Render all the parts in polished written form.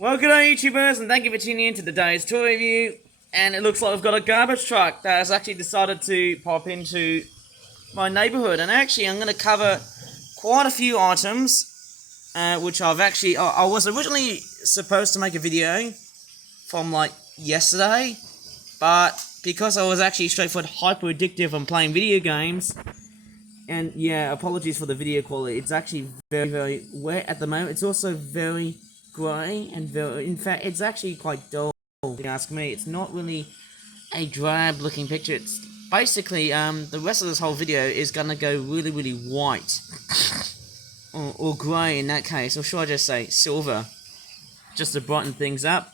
Well, good day, YouTubers, and thank you for tuning in to today's toy review. And it looks like we've got a garbage truck that has actually decided to pop into my neighborhood. And actually, I'm going to cover quite a few items, which I was originally supposed to make a video from like yesterday, but because I was actually straightforward hyper addictive on playing video games, and yeah, apologies for the video quality. It's actually very, very wet at the moment. It's also very grey and in fact, it's actually quite dull. If you ask me, it's not really a drab looking picture. It's basically the rest of this whole video is gonna go really, really white or grey in that case, or should I just say silver, just to brighten things up.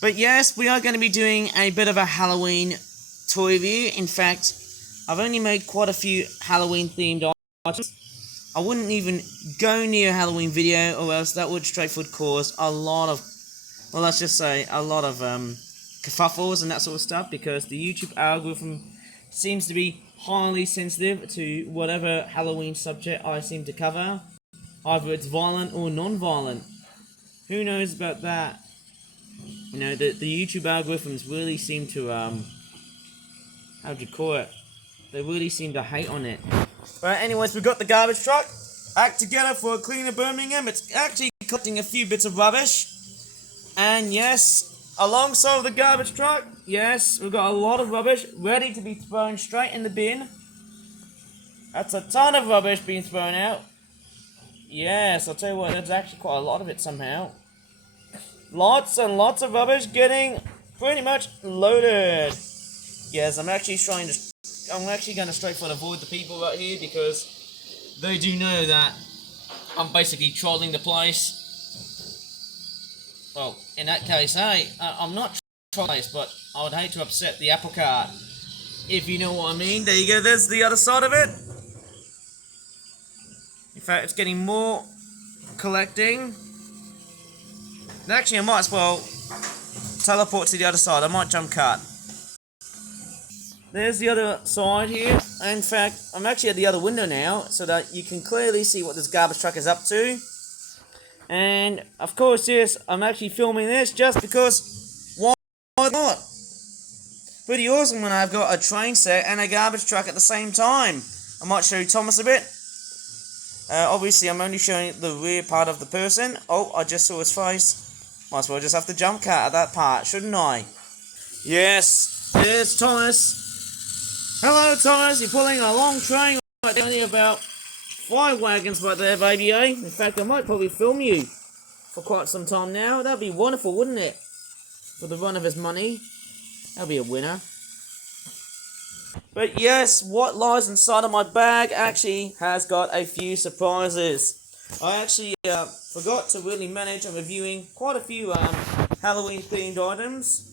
But yes, we are going to be doing a bit of a Halloween toy review. In fact, I've only made quite a few Halloween themed items. I wouldn't even go near a Halloween video, or else that would straightforward cause a lot of, well, let's just say a lot of kerfuffles and that sort of stuff, because the YouTube algorithm seems to be highly sensitive to whatever Halloween subject I seem to cover. Either it's violent or non-violent. Who knows about that? You know, the YouTube algorithms really seem to, how do you call it? They really seem to hate on it. But anyways, we've got the garbage truck. Act together for a cleaner Birmingham. It's actually collecting a few bits of rubbish. And yes, alongside the garbage truck, yes, we've got a lot of rubbish ready to be thrown straight in the bin. That's a ton of rubbish being thrown out. Yes, I'll tell you what, there's actually quite a lot of it somehow. Lots and lots of rubbish getting pretty much loaded. Yes, I'm actually going to straightforward avoid the people right here, because they do know that I'm basically trolling the place. Well, in that case, hey, I'm not trolling the place, but I would hate to upset the apple cart, if you know what I mean. There you go, there's the other side of it. In fact, it's getting more collecting. And actually, I might as well teleport to the other side. I might jump cut. There's the other side here. In fact, I'm actually at the other window now, so that you can clearly see what this garbage truck is up to. And, of course, yes, I'm actually filming this just because, why not? Pretty awesome when I've got a train set and a garbage truck at the same time. I might show Thomas a bit. Obviously, I'm only showing the rear part of the person. Oh, I just saw his face. Might as well just have to jump cut at that part, shouldn't I? Yes, there's Thomas. Hello, Thomas. You're pulling a long train. Only about 5 wagons right there, baby, eh? In fact, I might probably film you for quite some time now. That'd be wonderful, wouldn't it? For the run of his money. That'd be a winner. But yes, what lies inside of my bag actually has got a few surprises. I actually forgot to really manage on reviewing quite a few Halloween themed items.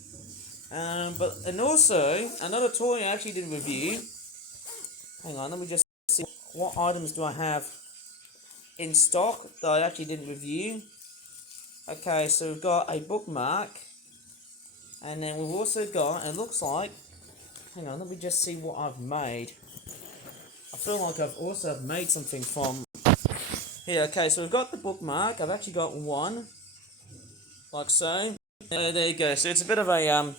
And also, another toy I actually didn't review. Hang on, let me just see what items do I have in stock that I actually didn't review. Okay, so we've got a bookmark. And then we've also got, it looks like, hang on, let me just see what I've made. I feel like I've also made something from here. Okay, so we've got the bookmark. I've actually got one, like so. There you go. So it's a bit of a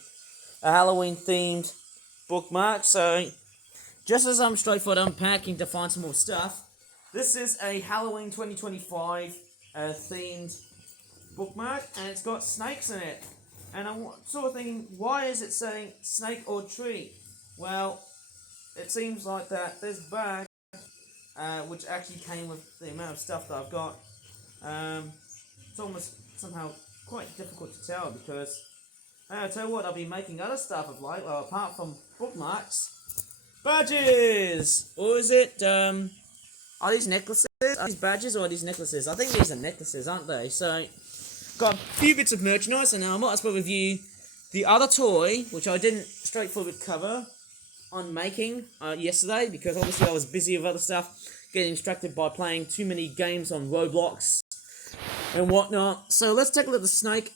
Halloween themed bookmark. So just as I'm straightforward unpacking to find some more stuff, this is a Halloween 2025 themed bookmark, and it's got snakes in it. And I'm sort of thinking, why is it saying snake or tree? Well, it seems like that this bag, which actually came with the amount of stuff that I've got, it's almost somehow quite difficult to tell, because I'll tell you what, I'll be making other stuff of late, well, apart from bookmarks. Badges! Or is it, are these necklaces? Are these badges or are these necklaces? I think these are necklaces, aren't they? So, got a few bits of merchandise, and now I might as well review the other toy, which I didn't straightforward cover on making yesterday, because obviously I was busy with other stuff, getting distracted by playing too many games on Roblox and whatnot. So let's take a look at the snake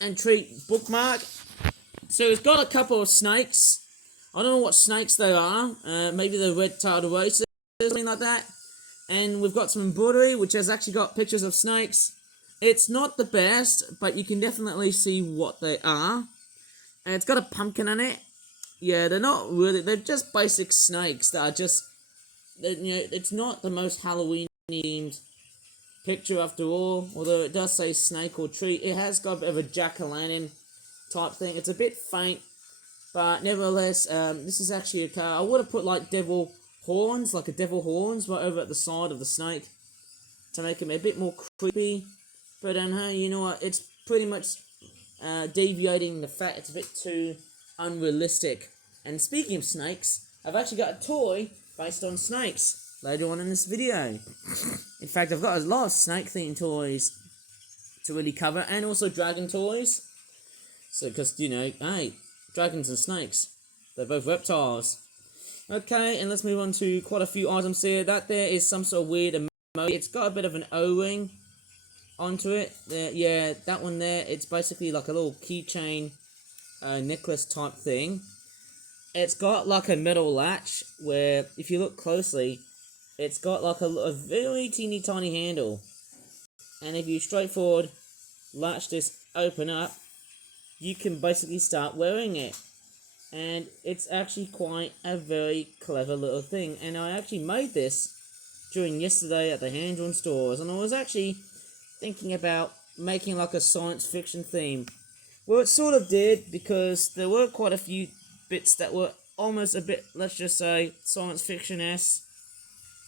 and tree bookmark. So it's got a couple of snakes. I don't know what snakes they are. Maybe they're red-tailed racers, something like that. And we've got some embroidery, which has actually got pictures of snakes. It's not the best, but you can definitely see what they are. And it's got a pumpkin on it. Yeah, they're not really, they're just basic snakes that are just, it's not the most Halloween themed picture after all, although it does say snake or tree. It has got a bit of a jack-o'-lantern type thing. It's a bit faint, but nevertheless, this is actually a car. I would have put like devil horns, like a devil horns right over at the side of the snake to make him a bit more creepy. But hey, you know what, it's pretty much deviating the fact it's a bit too unrealistic. And speaking of snakes, I've actually got a toy based on snakes later on in this video. In fact, I've got a lot of snake-themed toys to really cover, and also dragon toys. So, because, hey, dragons and snakes, they're both reptiles. Okay, and let's move on to quite a few items here. That there is some sort of weird emoji. It's got a bit of an O-ring onto it. Yeah, that one there, it's basically like a little keychain necklace type thing. It's got like a metal latch where, if you look closely, it's got like a very teeny tiny handle. And if you straightforward latch this open up, you can basically start wearing it. And it's actually quite a very clever little thing. And I actually made this during yesterday at the hand-drawn stores. And I was actually thinking about making like a science fiction theme. Well, it sort of did, because there were quite a few bits that were almost a bit, let's just say, science fiction-esque.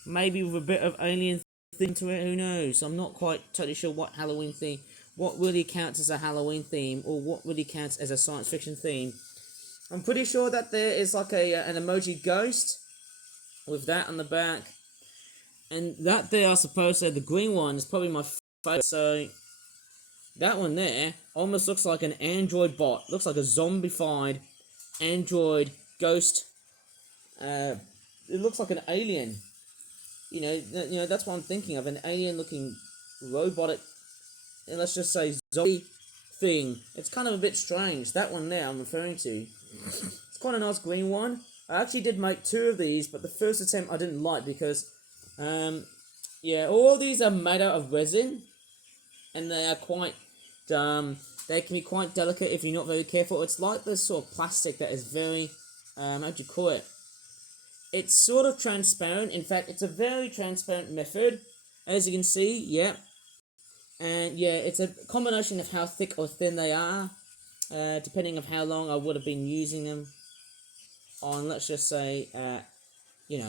Maybe with a bit of alien theme to it, who knows? I'm not quite totally sure what Halloween theme, what really counts as a Halloween theme, or what really counts as a science fiction theme. I'm pretty sure that there is like an emoji ghost with that on the back. And that there, I suppose, the green one is probably my favorite. So that one there almost looks like an android bot. Looks like a zombified android ghost. It looks like an alien. That's what I'm thinking of, an alien-looking robotic, let's just say, zombie thing. It's kind of a bit strange. That one there I'm referring to. It's quite a nice green one. I actually did make 2 of these, but the first attempt I didn't like because, all these are made out of resin, and they are quite, they can be quite delicate if you're not very careful. It's like this sort of plastic that is very, how do you call it? It's sort of transparent. In fact, it's a very transparent method, as you can see, yeah. And yeah, it's a combination of how thick or thin they are, depending on how long I would have been using them on, let's just say, the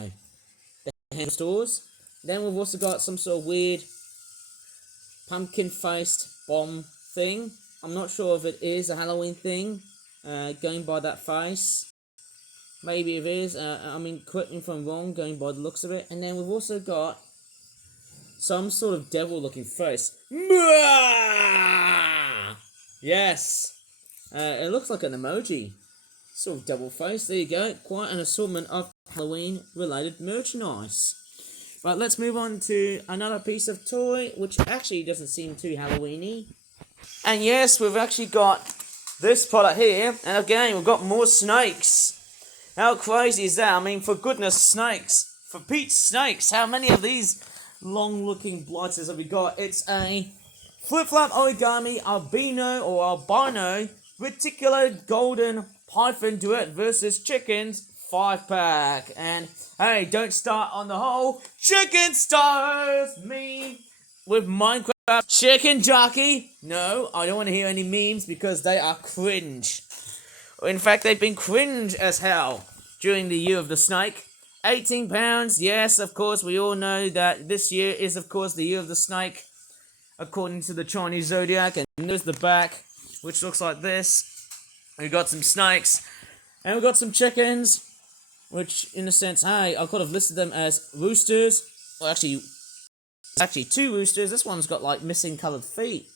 hand stores. Then we've also got some sort of weird pumpkin-faced bomb thing. I'm not sure if it is a Halloween thing, going by that face. Maybe it is, correct me if I'm wrong, going by the looks of it. And then we've also got some sort of devil-looking face. Yes! It looks like an emoji. Sort of devil face, there you go. Quite an assortment of Halloween-related merchandise. But let's move on to another piece of toy, which actually doesn't seem too Halloween-y. And yes, we've actually got this product here. And again, we've got more snakes. How crazy is that? I mean, for goodness snakes. For Pete's snakes, how many of these long-looking blighters have we got? It's a flip-flop origami albino or albino reticular golden python duet versus chickens 5-pack. And hey, don't start on the whole chicken stars meme with Minecraft chicken jockey. No, I don't want to hear any memes because they are cringe. In fact, they've been cringe as hell during the year of the snake. £18, yes, of course, we all know that this year is, of course, the year of the snake, according to the Chinese zodiac. And there's the back, which looks like this. We've got some snakes, and we've got some chickens, which, in a sense, hey, I could have listed them as roosters. Well, actually 2 roosters. This one's got, like, missing coloured feet.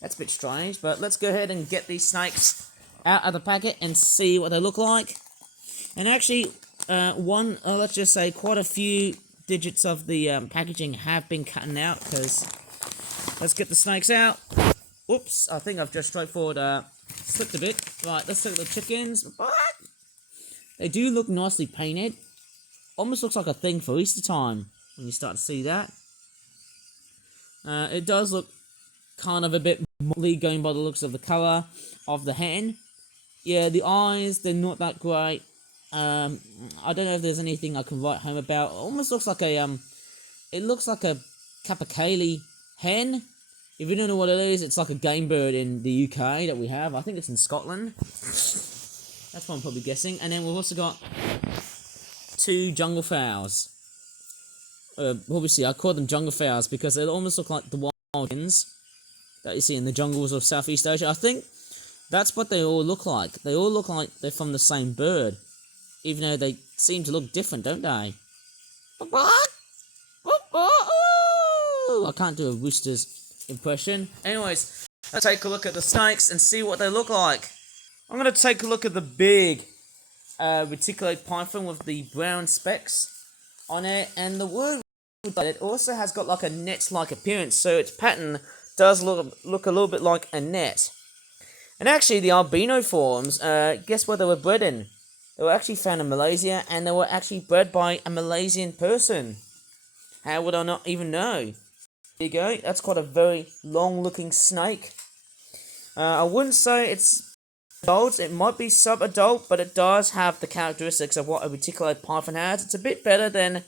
That's a bit strange, but let's go ahead and get these snakes out of the packet and see what they look like. And actually, let's just say quite a few digits of the packaging have been cutting out, because let's get the snakes out. Oops, I think I've just straightforward slipped a bit. Right, let's take the chickens. They do look nicely painted. Almost looks like a thing for Easter time when you start to see that. It does look kind of a bit moldy going by the looks of the colour of the hen. Yeah, the eyes, they're not that great. I don't know if there's anything I can write home about. It almost looks like it looks like a capercaillie hen. If you don't know what it is, it's like a game bird in the UK that we have. I think it's in Scotland. That's what I'm probably guessing. And then we've also got 2 jungle fowls. Obviously, I call them jungle fowls because they almost look like the wild hens that you see in the jungles of Southeast Asia. I think that's what they all look like. They all look like they're from the same bird, even though they seem to look different, don't they? I can't do a rooster's impression. Anyways, let's take a look at the snakes and see what they look like. I'm going to take a look at the big reticulated python with the brown specks on it, and the word it also has got like a net-like appearance, so its pattern does look a little bit like a net. And actually, the albino forms, guess where they were bred in? They were actually found in Malaysia, and they were actually bred by a Malaysian person. How would I not even know? There you go, that's quite a very long-looking snake. I wouldn't say it's adult, it might be sub-adult, but it does have the characteristics of what a reticulated python has. It's a bit better than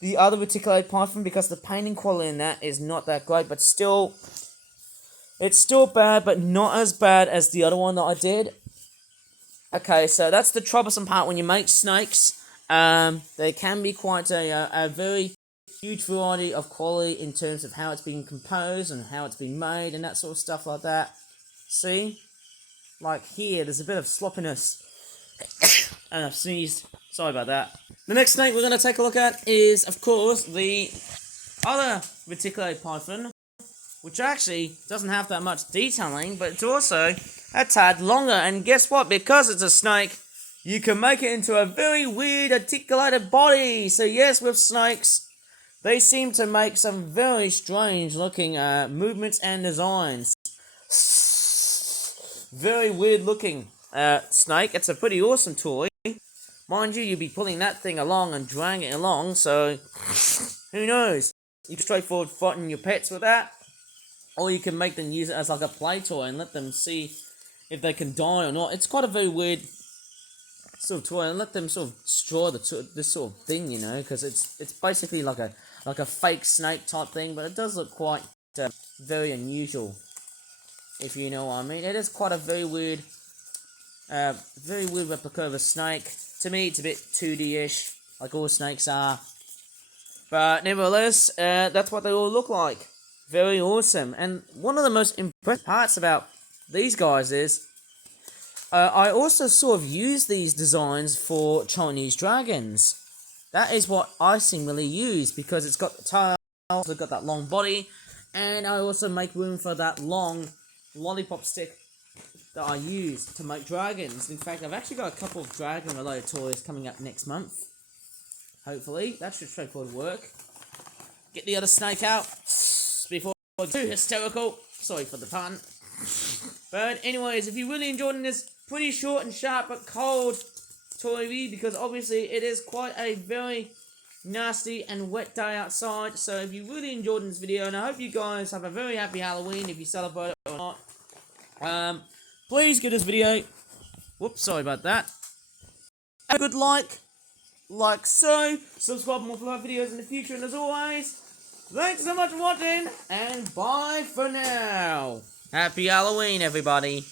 the other reticulated python because the painting quality in that is not that great, but still, it's still bad, but not as bad as the other one that I did. Okay, so that's the troublesome part when you make snakes. They can be quite a very huge variety of quality in terms of how it's being composed and how it's being made and that sort of stuff like that. See? Like here, there's a bit of sloppiness. And I've sneezed. Sorry about that. The next snake we're going to take a look at is, of course, the other reticulated python, which actually doesn't have that much detailing, but it's also a tad longer. And guess what? Because it's a snake, you can make it into a very weird articulated body. So yes, with snakes, they seem to make some very strange looking movements and designs. Very weird looking snake. It's a pretty awesome toy. Mind you, you'll be pulling that thing along and dragging it along, so who knows? You can straightforward frighten your pets with that, or you can make them use it as like a play toy and let them see if they can die or not. It's quite a very weird sort of toy, and let them sort of destroy this sort of thing, you know, because it's basically like a fake snake type thing, but it does look quite very unusual, if you know what I mean. It is quite a very weird replica of a snake. To me, it's a bit 2D-ish, like all snakes are. But nevertheless, that's what they all look like. Very awesome. And one of the most impressive parts about these guys is, I also sort of use these designs for Chinese dragons. That is what I seemingly use, because it's got the tail, it's got that long body, and I also make room for that long lollipop stick that I use to make dragons. In fact, I've actually got a couple of dragon-related toys coming up next month. Hopefully, that should straightforward work. Get the other snake out before I get too hysterical. Sorry for the pun. But anyways, if you really enjoyed this pretty short and sharp but cold toy review, because obviously it is quite a very nasty and wet day outside, so if you really enjoyed this video, and I hope you guys have a very happy Halloween if you celebrate it or not, please give this video, whoops, sorry about that, a good like so, subscribe for more live videos in the future, and as always, thanks so much for watching, and bye for now. Happy Halloween, everybody.